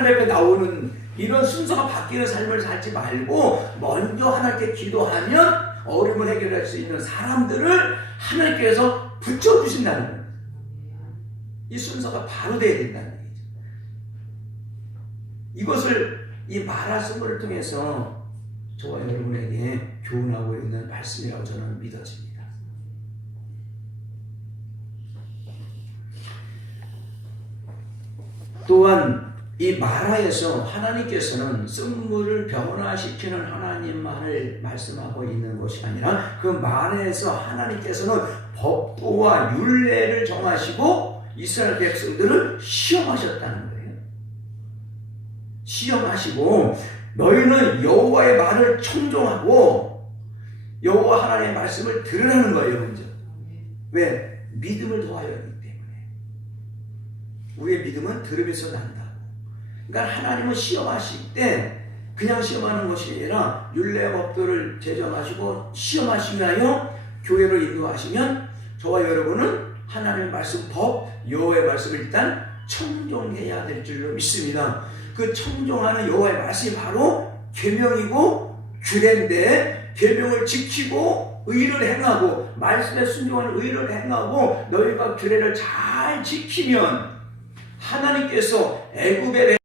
하나님 앞에 나오는 이런 순서가 바뀌는 삶을 살지 말고 먼저 하나님께 기도하면 어려움을 해결할 수 있는 사람들을 하나님께서 붙여주신다는 거예요. 이 순서가 바로 돼야 된다는 얘기죠. 이것을 이 말하승을 통해서 저와 여러분에게 교훈하고 있는 말씀이라고 저는 믿어집니다. 또한 이 마라에서 하나님께서는 쓴물을 변화시키는 하나님만을 말씀하고 있는 것이 아니라 그 마라에서 하나님께서는 법도와 율례를 정하시고 이스라엘 백성들을 시험하셨다는 거예요. 시험하시고 너희는 여호와의 말을 청종하고 여호와 하나님의 말씀을 들으라는 거예요, 먼저. 왜? 믿음을 더하여야 하기 때문에. 우리의 믿음은 들으면서 난다고. 그러니까 하나님은 시험하실 때 그냥 시험하는 것이 아니라 율례 법도를 제정하시고 시험하시기 위하여 교회를 인도하시면 저와 여러분은 하나님의 말씀 법 여호와의 말씀을 일단 청종해야 될 줄로 믿습니다. 그 청종하는 여호와의 말씀이 바로 계명이고 규례인데 계명을 지키고 의를 행하고 말씀에 순종하는 의를 행하고 너희가 규례를 잘 지키면 하나님께서 애굽의